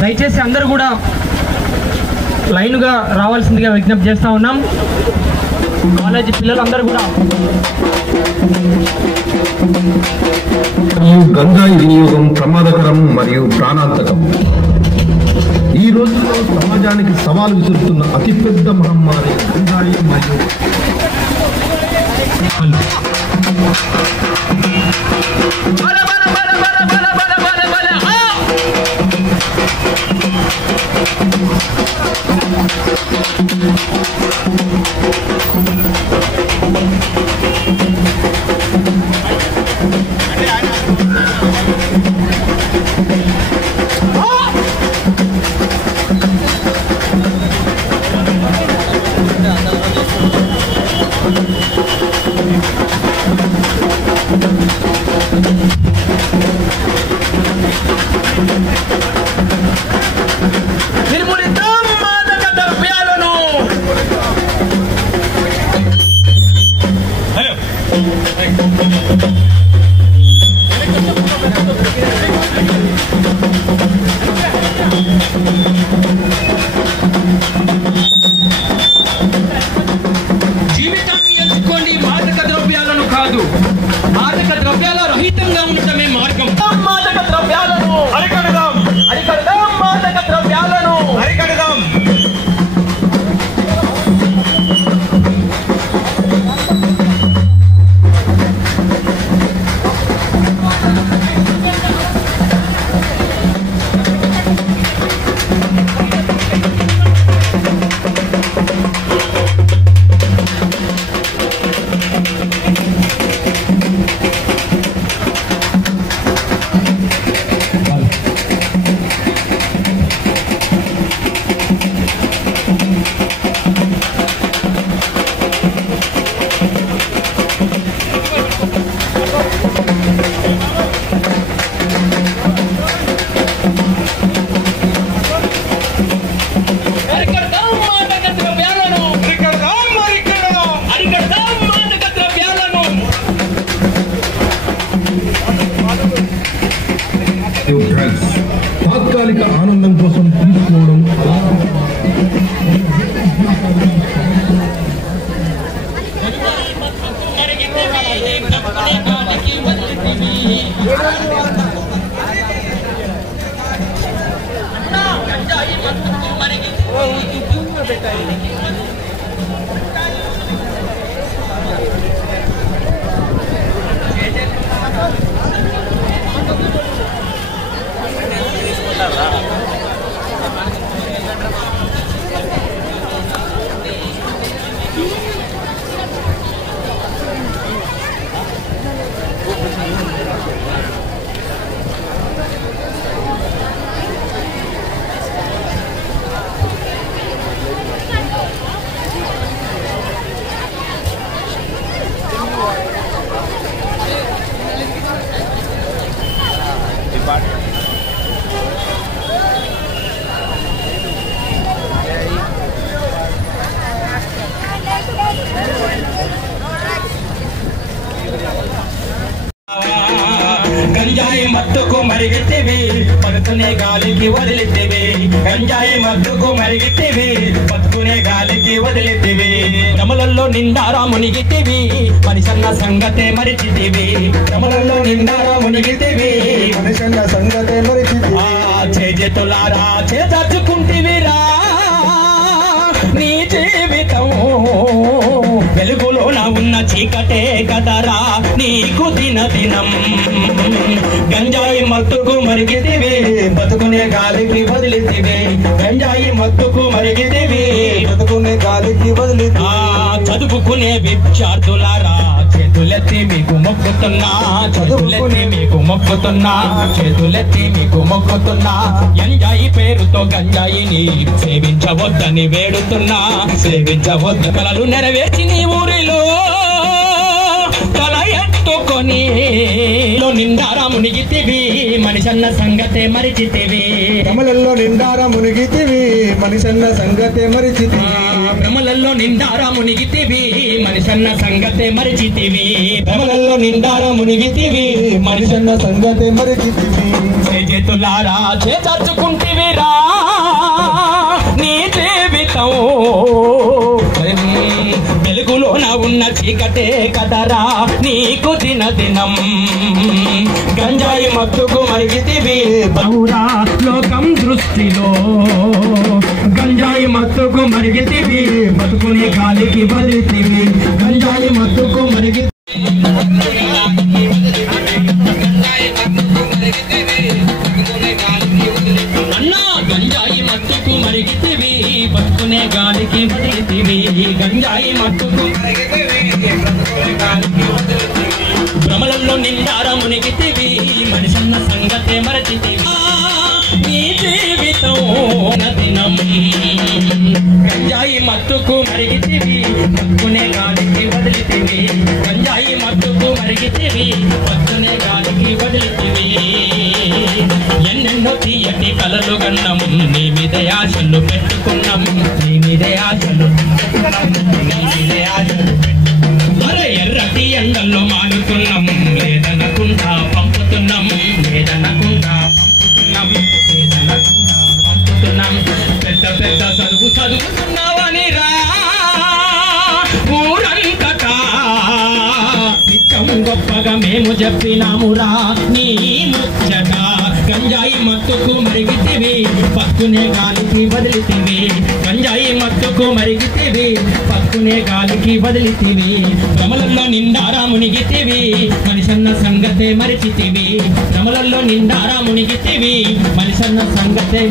దయచేసి అందరూ కూడా లైన్గా రావాల్సిందిగా విజ్ఞప్తి చేస్తూ ఉన్నాం. కాలేజీ పిల్లలందరూ కూడా గంజాయి వినియోగం ప్రమాదకరం మరియు ప్రాణాంతకం. ఈ రోజుల్లో సమాజానికి సవాలు విసురుతున్న అతిపెద్ద మహమ్మారి గంజాయి మరియు జీవితాన్ని ఎంచుకోండి, మాదక ద్రవ్యాలను కాదు. మాదక ద్రవ్యాల రహితంగా ఉండటమే మార్గం. మాదక ద్రవ్యాలను అరికడదాం, అరికడదాం, మాదక ద్రవ్యాలను అరికడదాం. తాత్కాలిక ఆనందం కోసం తీసుకోవడం గంజాయి మత్తుకు మరిగితివి, పడుకునే గాలికి వదిలితివి. గంజాయి మత్తుకు మరిగితివి, పట్టుకునే గాలికి వదిలితివి. రమలల్లో నిండారా మునిగితివి, మనిషన్న సంగతే మరిచితివి. రమలల్లో నిండారా మునిగితివి, మనిషన్న సంగతే మరిచితివి. చేతులారా చేదర్చుకుంటివిరా నీ జీవితం. వెలుగులోన ఉన్న చీకటే కదరా నీకు దినం. గంజాయి మత్తుకు మరిగితివి, బతుకునే గాలికి వదిలితివి. గంజాయి మత్తుకు మరిగితివి, బతుకునే గాలికి వదిలితివి. చదువుకునే విద్యార్థులారా చేతులెత్తి మీకు మొక్కుతున్నా, చేతులెత్తి మీకు మొక్కుతున్నా, చేతులెత్తి మీకు మొక్కుతున్నా. గంజాయి పేరుతో గంజాయిని సేవించవద్దని వేడుతున్నా, సేవించవద్ద. కలలు నెరవేర్చి నీ ఊరిలో తల ఎత్తుకొని నిండారా మునిగితివి, మనిషన్న సంగతే మరిచితివి. కమలల్లో నిండారా మునిగితివి, మనిషన్న సంగతే మరిచితివి. భ్రమలలో నిండారా మునిగితివి మనిషన్న సంగతే మరిచితివి భ్రమలలో నిండారా మునిగితివి మనిషన్న సంగతే మరిచితివి చేతులారా చేర్చుకుంటివిరా నీ జీవితం వెలుగులోన ఉన్న చీకటే కదరా నీకు దినం గంజాయి మత్తుకు మరిగితివి బహురా లోకం దృష్టిలో గంజాయి మత్తుకు మరిగితివి బతుకునే గాలికి వదిలితివి గంజాయి మత్తుకు మరిగి అన్నా గంజాయి మత్తుకు మరిగితివి బతుకునే గాలికి వదిలితివి గంజాయి మత్తుకు భ్రమలలో నిండారా మునిగితివి మనిషన్న సంగతే మరచితివి నీ జీవితం దినం గంజాయి మత్తుకు మరిగితివి బతుకునే గాలికి వదిలితివి గంజాయి మత్తుకు మరిగితివి బతుకునే గాలికి వదిలితివి ఎన్నెన్నో తీయటి కలలు గన్నాము నీ మీద ఆశలు పెట్టుకున్నాము నీ మీద ఆశలు అరే ఎర్రటి ఎండల్లో మాడుతున్నాము లేదనకుండా పంపుతున్నాము లేదనకుండా పంపుతున్నాం పెద్ద పెద్ద చదువుతున్నావని రా ఊరంతటా నిత్యం గొప్పగా మేము చెప్పినామురా నీ ముచ్చట గంజాయి మత్తుకు మరిగితివి పక్కునే గాలికి వదిలితివి గంజాయి మత్తుకు మరిగితివి పక్కునే గాలికి వదిలితివి భ్రమలలో నిండారా మునిగితివి మనిషన్న సంగతే మరిచితివి భ్రమలలో నిండారా మునిగితివి మనిషన్న సంగతే